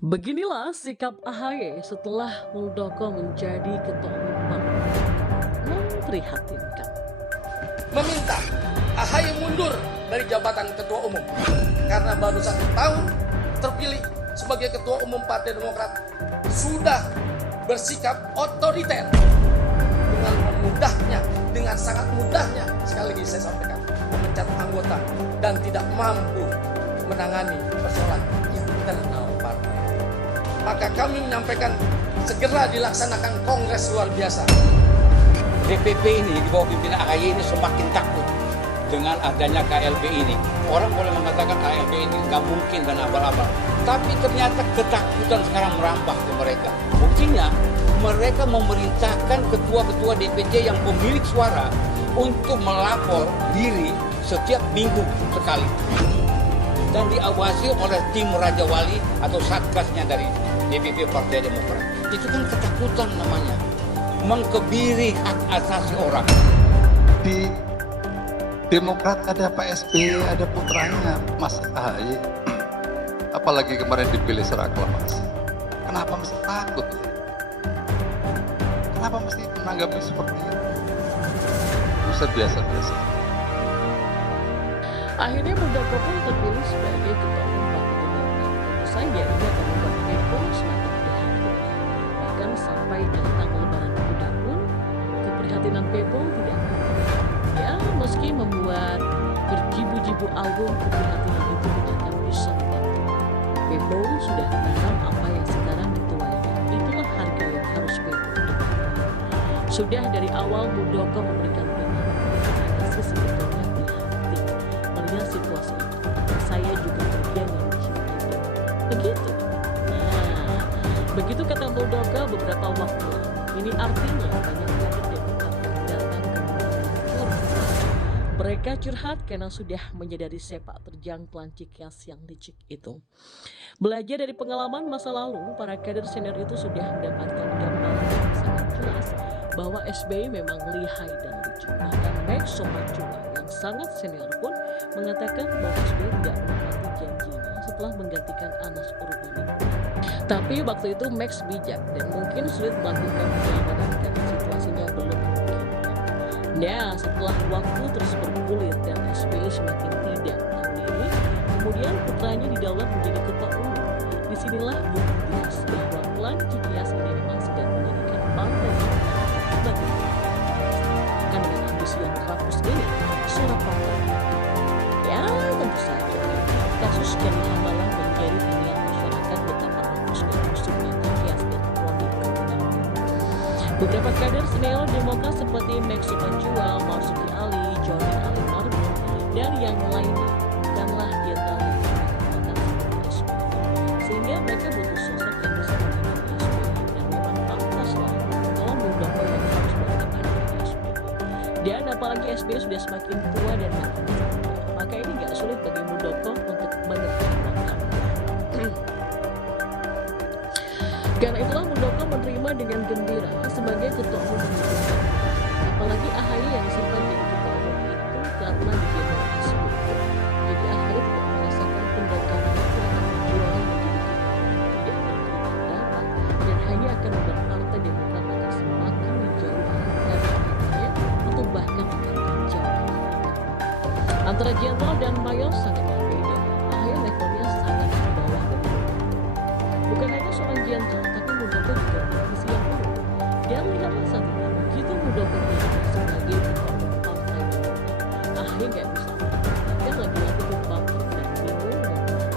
Beginilah sikap AHY setelah Muldoko menjadi ketua umum partai. Memprihatinkan. Meminta AHY mundur dari jabatan ketua umum karena baru 1 tahun terpilih sebagai ketua umum Partai Demokrat sudah bersikap otoriter dengan memudahnya, dengan sangat mudahnya, sekali lagi saya sampaikan, memecat anggota dan tidak mampu menangani persoalan internal partai. Maka kami menyampaikan segera dilaksanakan kongres luar biasa. DPP ini di bawah pimpinan AHY ini semakin takut dengan adanya KLB ini. Orang boleh mengatakan KLB ini nggak mungkin dan abal-abal. Tapi ternyata ketakutan sekarang merambah ke mereka. Buktinya mereka memerintahkan ketua-ketua DPC yang pemilik suara untuk melapor diri setiap minggu sekali. Dan diawasi oleh tim Raja Wali atau satgasnya dari DPP Partai Demokrat. Itu kan ketakutan namanya. Mengkebiri hak asasi orang. Di Demokrat ada Pak SBY, ada putranya Mas AHY. Apalagi kemarin dipilih secara aklamasi. Kenapa mesti takut? Kenapa mesti menanggapi seperti itu? Bisa biasa-biasa. Akhirnya Muldoko pun terpilih sebagai ketua umum Partai Demokrat. Tentu saja ia akan membuat Bepom semakin prihatin. Bahkan sampai datang Lebaran kuda pun keprihatinan Bepom tidak berhenti. Ya, meski membuat berjibu-jibu album, keprihatinan itu tidak akan bisa membantu. Bepom sudah menanam apa yang sekarang dituainya. Itulah harga yang harus Bepom dapatkan. Sudah dari awal Muldoko memberikan peringatan pada sisi sebetulnya melihat situasi itu. Saya juga bagian yang mencintai. Begitu. Nah, begitu kata Muldoko beberapa waktu lalu. Ini artinya banyak kader Demokrat yang datang ke curhat. Mereka curhat karena sudah menyadari sepak terjang pelantikan yang licik itu. Belajar dari pengalaman masa lalu, para kader senior itu sudah mendapatkan gambaran yang sangat jelas bahwa SBY memang lihai dan lucu. Bahkan Max Sopacua yang sangat senior pun mengatakan bahwa SBY tidak menepati janjinya setelah menggantikan Anas Urbaningrum. Tapi waktu itu Max bijak dan mungkin sulit melakukan pengamanan karena situasinya belum memungkinkan. Nah, setelah waktu terus bergulir dan SBY semakin tidak tahu diri, kemudian putranya didaulat menjadi ketua umum. Disinilah bukti jelas bahwa plan Cikias ini memang sedang menjadikan partai sebagai kan dengan ambisi yang rakus ini surat partai. Ya, tentu saja kasus Gani Hambalang menjadi pilihan masyarakat betapa rakus dan busuknya Cikias dan kronik kemenangan. Beberapa kader senior Demokrat seperti Max Sopacua, Marzuki Ali, Johnny Ali Marbun, dan yang lainnya bukanlah jenderal yang berkekuatan seperti SBY. Sehingga mereka butuh sosok yang bisa menangani SBY dan memang pantaslah kalau Muldoko yang harus berhadapan dengan SBY. Dan apalagi SBY sudah semakin tua dan makin muda, maka ini gak sulit bagi Muldoko untuk menerjemahkan. Karena itulah Muldoko menerima dengan gembira sebagai ketua umum Demokrat. Apalagi AHY yang sempat jadi ketua umum itu karena digendong SBY. Jadi AHY tidak merasakan pendekaran itu akan perjuangan menjadi ketua umum, tidak memberikan darah dan hanya akan membuat Partai Demokrat akan semakin menjauhi dari katanya atau bahkan akan menjauhi. Antara jenderal dan mayor sangatlah beda. AHY levelnya sangat di bawah dari Muldoko. Bukan hanya seorang jenderal, tapi Muldoko juga posisi yang unggul. Dan lihatlah saat ini, begitu Muldoko terpilih sebagai ketua umum Partai Demokrat, AHY nggak bisa bahkan lagi-lagi berbaper dan bingung mau kemana.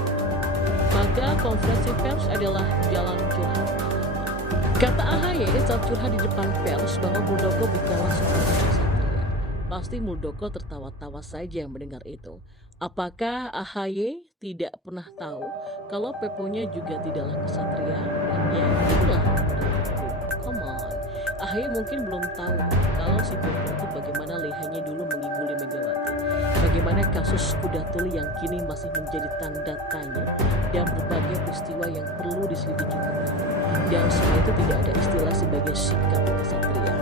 Maka konferensi pers adalah jalan curhat AHY. Kata AHY saat curhat di depan pers bahwa Muldoko bukanlah seorang kesatria. Pasti Muldoko tertawa-tawa saja mendengar itu. Apakah AHY tidak pernah tahu kalau Peponya juga tidaklah kesatria? Dan ya, itulah Muldoko. Come on. AHY mungkin belum tahu kalau si Pepo itu bagaimana lihainya dulu menggiguli Megawati. Bagaimana kasus kuda tuli yang kini masih menjadi tanda tanya dan berbagai peristiwa yang perlu diselidiki kembali. Dan semua itu tidak ada istilah sebagai sikap kesatria.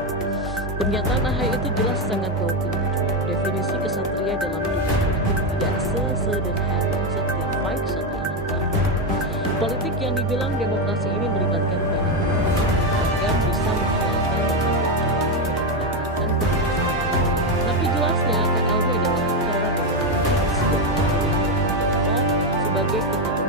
Pernyataan AHY itu jelas sangat bau kencur. Definisi kesatria dalam dunia politik tidak sesederhana setiap fight satu lawan kamu. Politik yang dibilang demokrasi ini melibatkan banyak pihak, bahkan bisa menghalalkan berbagai cara untuk mendapatkan kekuasaan. Tapi jelasnya KLB adalah cara demokratis yang dipilih oleh Tiongkok sebagai ketua